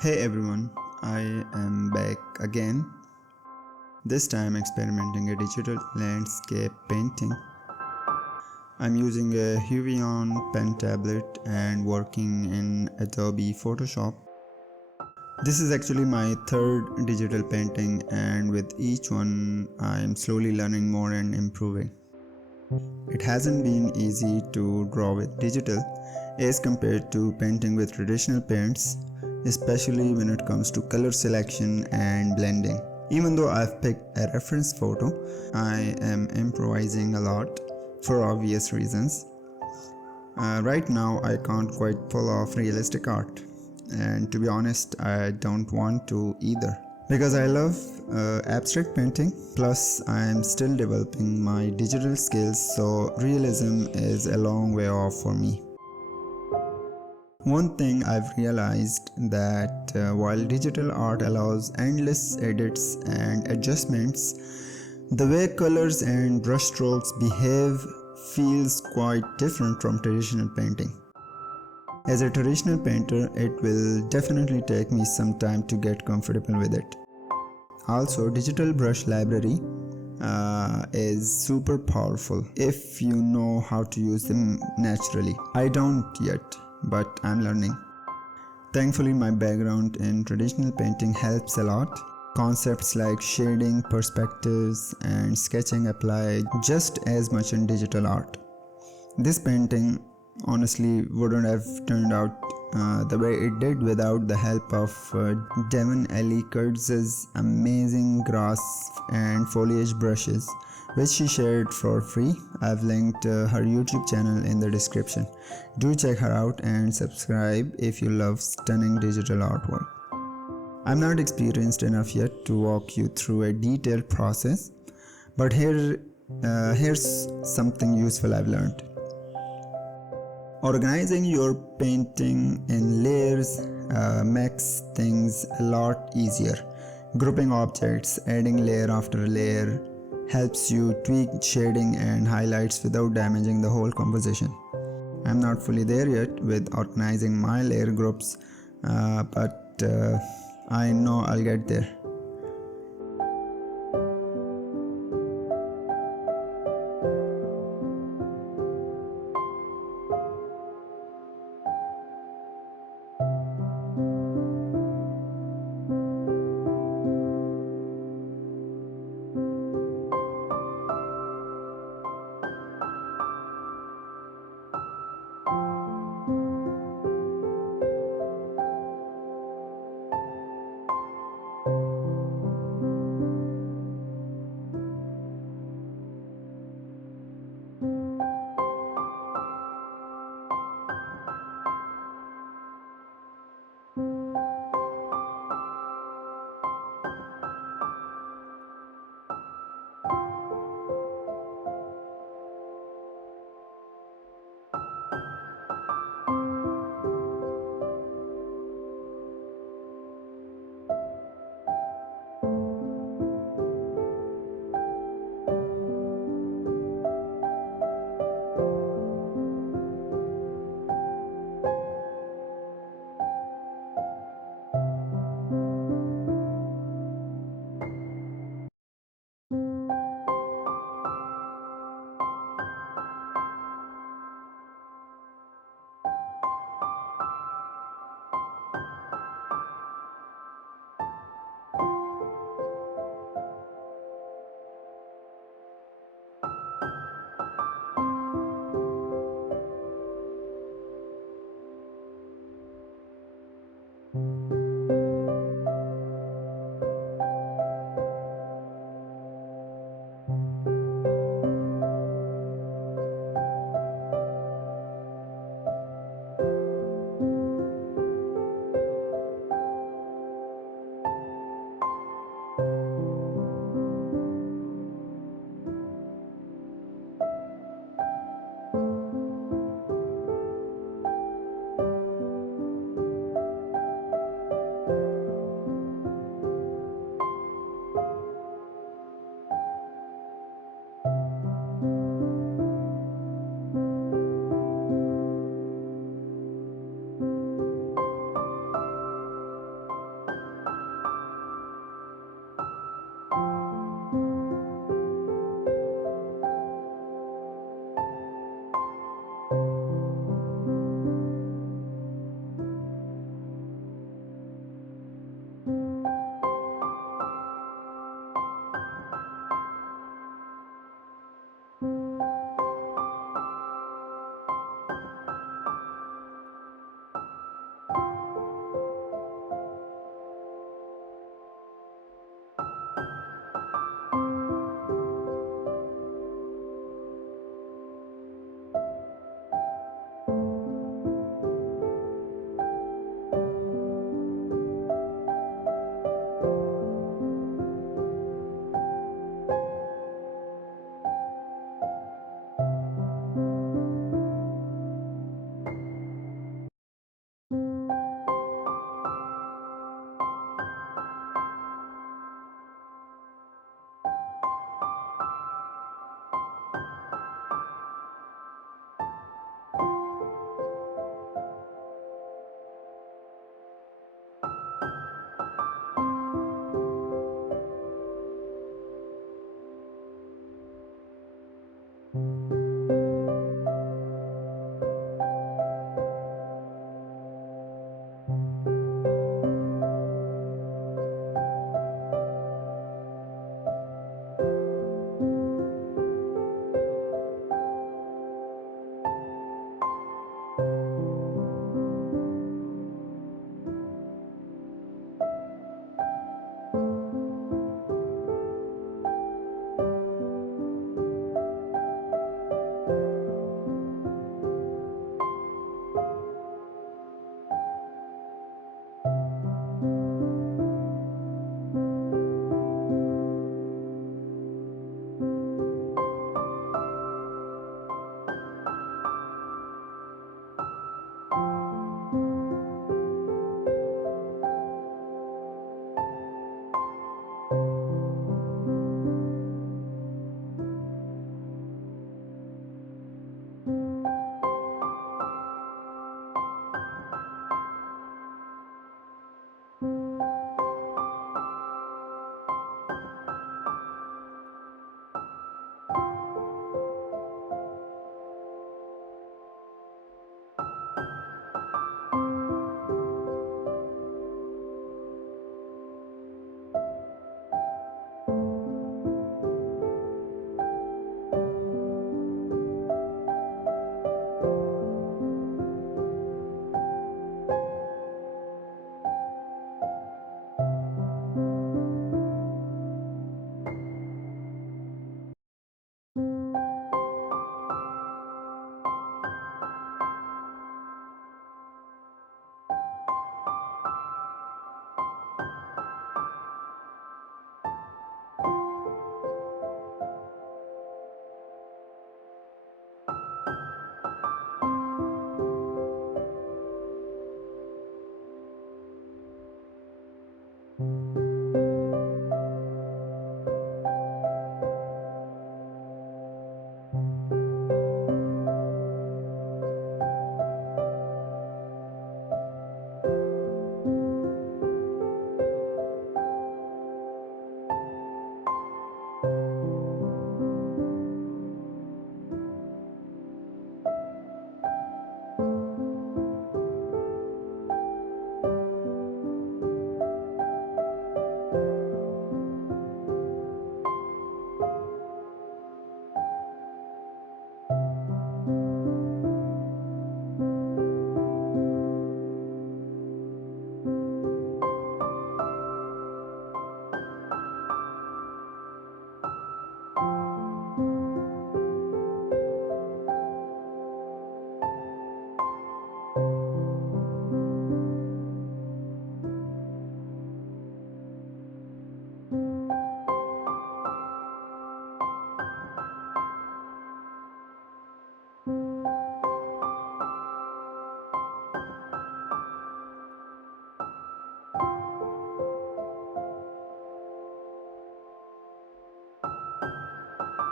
Hey everyone, I am back again. This time experimenting a digital landscape painting. I'm using a Huvion pen tablet and working in Adobe Photoshop. This is actually my third digital painting, and with each one I am slowly learning more and improving. It hasn't been easy to draw with digital as compared to painting with traditional paints, especially when it comes to color selection and blending. Even though I've picked a reference photo, I am improvising a lot for obvious reasons. Right now, I can't quite pull off realistic art, and to be honest, I don't want to either. Because I love abstract painting, plus I am still developing my digital skills, so realism is a long way off for me. One thing I've realized that while digital art allows endless edits and adjustments, the way colors and brushstrokes behave feels quite different from traditional painting. As a traditional painter, it will definitely take me some time to get comfortable with it. Also, digital brush library is super powerful if you know how to use them naturally. I don't yet, but I'm learning. Thankfully, my background in traditional painting helps a lot. Concepts like shading, perspectives, and sketching apply just as much in digital art. This painting honestly wouldn't have turned out the way it did without the help of Devon Ellie Kurtz's amazing grass and foliage brushes, which she shared for free. I've linked her YouTube channel in the description. Do check her out and subscribe if you love stunning digital artwork. I'm not experienced enough yet to walk you through a detailed process, but here's something useful I've learned. Organizing your painting in layers makes things a lot easier. Grouping objects, adding layer after layer, helps you tweak shading and highlights without damaging the whole composition. I'm not fully there yet with organizing my layer groups, but I know I'll get there.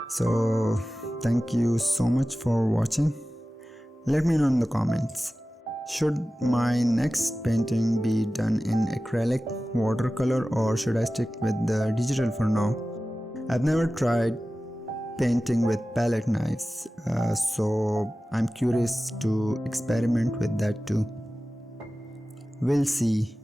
So thank you so much for watching. Let me know in the comments. Should my next painting be done in acrylic, watercolor, or should I stick with the digital for now? I've never tried painting with palette knives, so I'm curious to experiment with that too. We'll see.